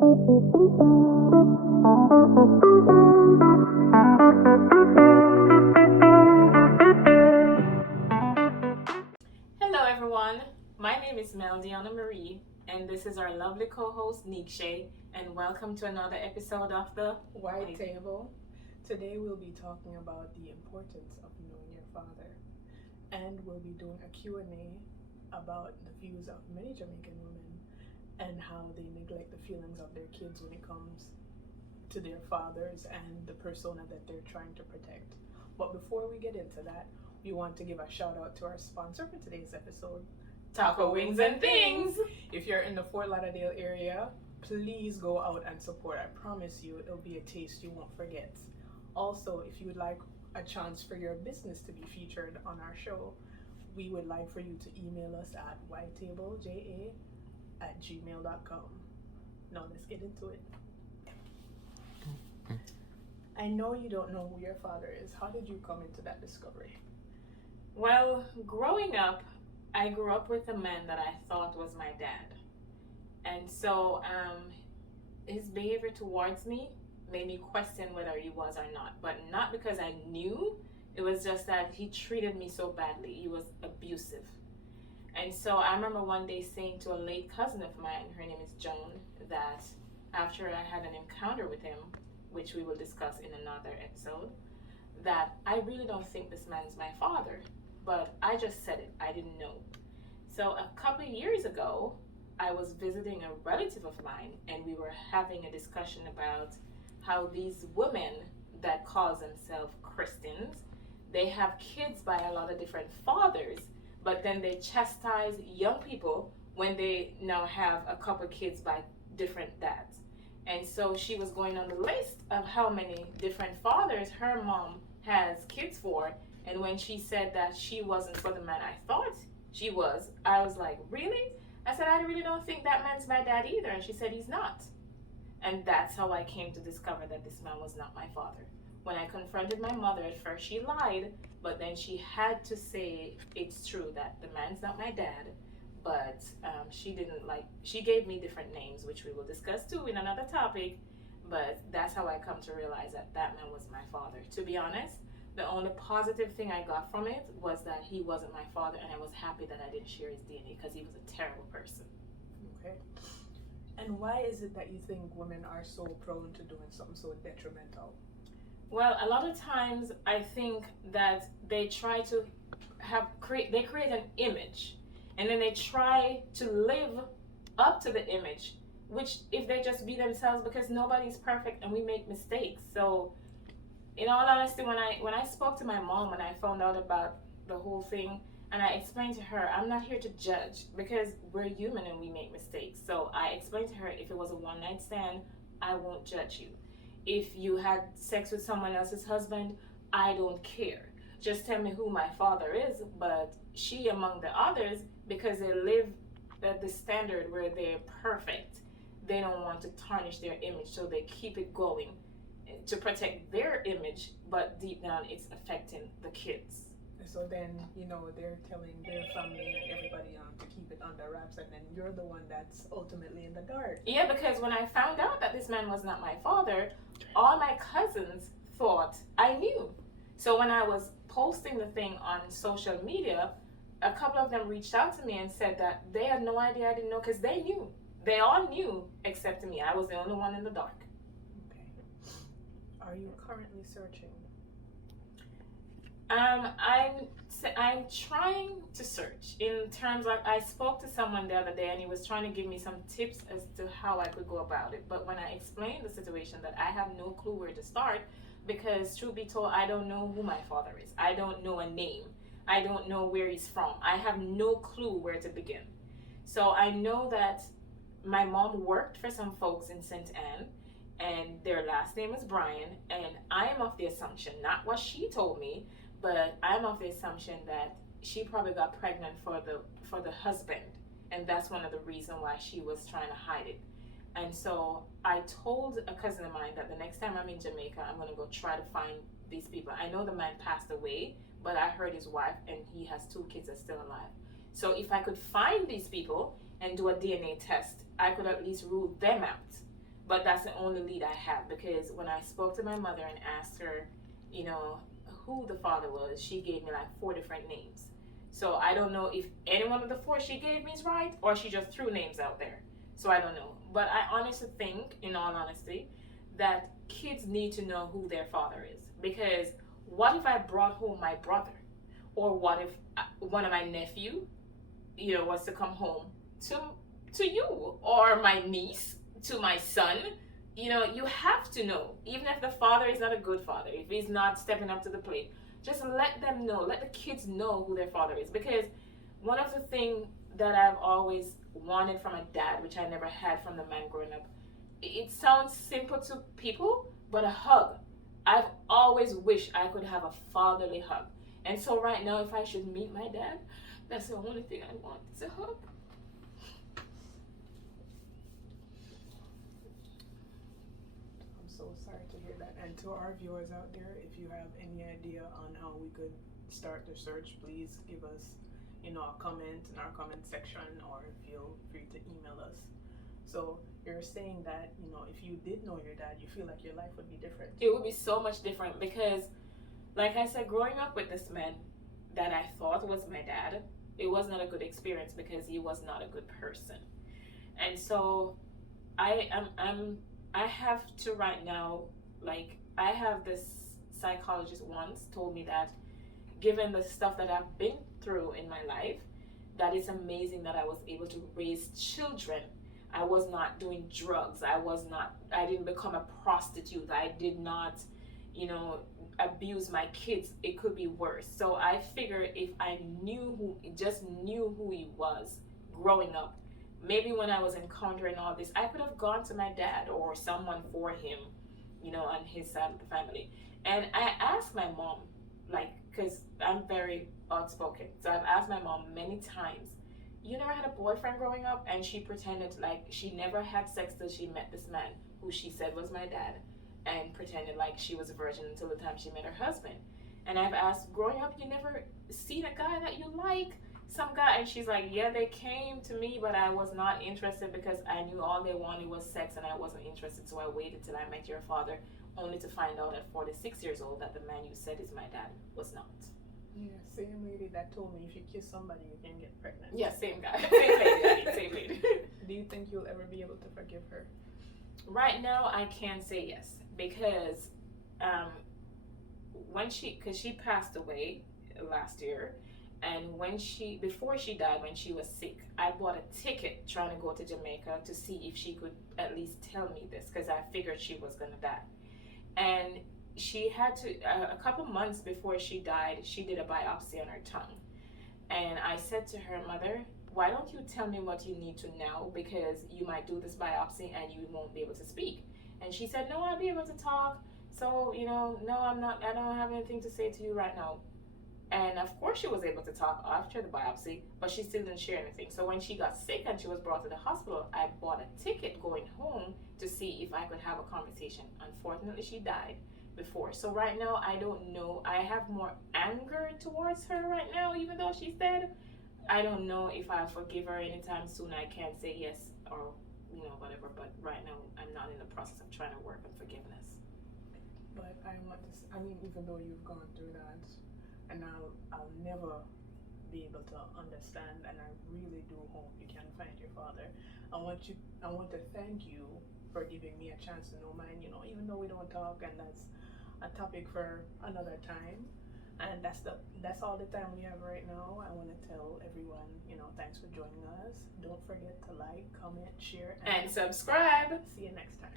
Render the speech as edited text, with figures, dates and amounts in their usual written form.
Hello, everyone. My name is Meldiana Marie, and this is our lovely co host, Nikshay, and welcome to another episode of the White Table. Today we'll be talking about the importance of knowing your father, and we'll be doing a Q&A about the views of many Jamaican women and how they neglect the feelings of their kids when it comes to their fathers and the persona that they're trying to protect. But before we get into that, we want to give a shout out to our sponsor for today's episode, Taco Wings and Things. If you're in the Fort Lauderdale area, please go out and support. I promise you it'll be a taste you won't forget. Also, if you would like a chance for your business to be featured on our show, we would like for you to email us at whitetableja@gmail.com. Now let's get into it. I know you don't know who your father is. How did you come into that discovery? Well, growing up, I grew up with a man that I thought was my dad. And so his behavior towards me made me question whether he was or not. But not because I knew, it was just that he treated me so badly. He was abusive. And so I remember one day saying to a late cousin of mine, her name is Joan, that after I had an encounter with him, which we will discuss in another episode, that I really don't think this man's my father. But I just said it. I didn't know. So a couple of years ago, I was visiting a relative of mine, and we were having a discussion about how these women that call themselves Christians, they have kids by a lot of different fathers, but then they chastise young people when they now have a couple kids by different dads. And so she was going on the list of how many different fathers her mom has kids for. And when she said that she wasn't for the man I thought she was, I was like, really? I said, I really don't think that man's my dad either. And she said, he's not. And that's how I came to discover that this man was not my father. When I confronted my mother, at first she lied, but then she had to say it's true that the man's not my dad. But she gave me different names, which we will discuss too in another topic. But that's how I come to realize that that man was my father. To be honest, the only positive thing I got from it was that he wasn't my father, and I was happy that I didn't share his DNA because he was a terrible person. Okay. And why is it that you think women are so prone to doing something so detrimental? Well, a lot of times I think that they try to they create an image, and then they try to live up to the image, which if they just be themselves, because nobody's perfect and we make mistakes. So in all honesty, when I spoke to my mom and I found out about the whole thing, and I explained to her, I'm not here to judge because we're human and we make mistakes. So I explained to her, if it was a one-night stand, I won't judge you. If you had sex with someone else's husband, I don't care. Just tell me who my father is. But she, among the others, because they live at the standard where they're perfect, they don't want to tarnish their image, so they keep it going to protect their image, but deep down it's affecting the kids. So then, they're telling their family and everybody to keep it under wraps, and then you're the one that's ultimately in the dark. Yeah, because when I found out that this man was not my father, all my cousins thought I knew. So when I was posting the thing on social media, a couple of them reached out to me and said that they had no idea I didn't know, because they knew. They all knew except me. I was the only one in the dark. Are you currently searching? I'm trying to search. In terms of, I spoke to someone the other day and he was trying to give me some tips as to how I could go about it. But when I explained the situation, that I have no clue where to start, because truth be told, I don't know who my father is. I don't know a name. I don't know where he's from. I have no clue where to begin. So I know that my mom worked for some folks in St. Anne, and their last name is Brian, and I am of the assumption, not what she told me, but I'm of the assumption that she probably got pregnant for the husband, and that's one of the reasons why she was trying to hide it. And so I told a cousin of mine that the next time I'm in Jamaica, I'm going to go try to find these people. I know the man passed away, but I heard his wife and he has 2 kids that's still alive. So if I could find these people and do a DNA test, I could at least rule them out. but that's the only lead I have, because when I spoke to my mother and asked her, you know, who the father was, she gave me like 4 different names. So I don't know if any one of the 4 she gave me is right, or she just threw names out there. So I don't know. But I honestly think, in all honesty, that kids need to know who their father is. Because what if I brought home my brother? Or what if one of my nephew, was to come home to you, or my niece to my son? You have to know, even if the father is not a good father, if he's not stepping up to the plate, just let them know, let the kids know who their father is. Because one of the things that I've always wanted from a dad, which I never had from the man growing up, it sounds simple to people, but a hug. I've always wished I could have a fatherly hug. And so right now, if I should meet my dad, that's the only thing I want, is a hug. I'm so sorry to hear that. And to our viewers out there, if you have any idea on how we could start the search, please give us, a comment in our comment section, or feel free to email us. So you're saying that, if you did know your dad, you feel like your life would be different. It would be so much different because, like I said, growing up with this man that I thought was my dad, it was not a good experience because he was not a good person. And so I have to right now, like, I have this psychologist once told me that given the stuff that I've been through in my life, that it's amazing that I was able to raise children. I was not doing drugs. I didn't become a prostitute. I did not, abuse my kids. It could be worse. So I figured if I knew who he was growing up, maybe when I was encountering all this, I could have gone to my dad or someone for him, on his side of the family. And I asked my mom, like, because I'm very outspoken. So I've asked my mom many times, you never had a boyfriend growing up? And she pretended like she never had sex till she met this man who she said was my dad, and pretended like she was a virgin until the time she met her husband. And I've asked, growing up, you never seen a guy that you like? Some guy? And she's like, yeah, they came to me, but I was not interested because I knew all they wanted was sex and I wasn't interested. So I waited till I met your father, only to find out at 46 years old that the man you said is my dad was not. Yeah, same lady that told me if you kiss somebody, you can get pregnant. Yeah, same guy. Same lady. Same lady. Do you think you'll ever be able to forgive her? Right now, I can say yes, because because she passed away last year, and before she died, when she was sick, I bought a ticket trying to go to Jamaica to see if she could at least tell me this, because I figured she was gonna die. And she had to, a couple months before she died, she did a biopsy on her tongue. And I said to her, mother, why don't you tell me what you need to know, because you might do this biopsy and you won't be able to speak. And she said, no, I'll be able to talk. So, no, I don't have anything to say to you right now. And of course she was able to talk after the biopsy, but she still didn't share anything. So when she got sick and she was brought to the hospital, I bought a ticket going home to see if I could have a conversation. Unfortunately, she died before. So right now, I don't know. I have more anger towards her right now, even though she's dead. I don't know if I'll forgive her anytime soon. I can't say yes or, whatever. But right now, I'm not in the process of trying to work on forgiveness. But even though you've gone through that, and I'll never be able to understand, and I really do hope you can find your father. I want to thank you for giving me a chance to know mine, even though we don't talk, and that's a topic for another time. And that's all the time we have right now. I want to tell everyone, thanks for joining us. Don't forget to like, comment, share, and subscribe. See you next time.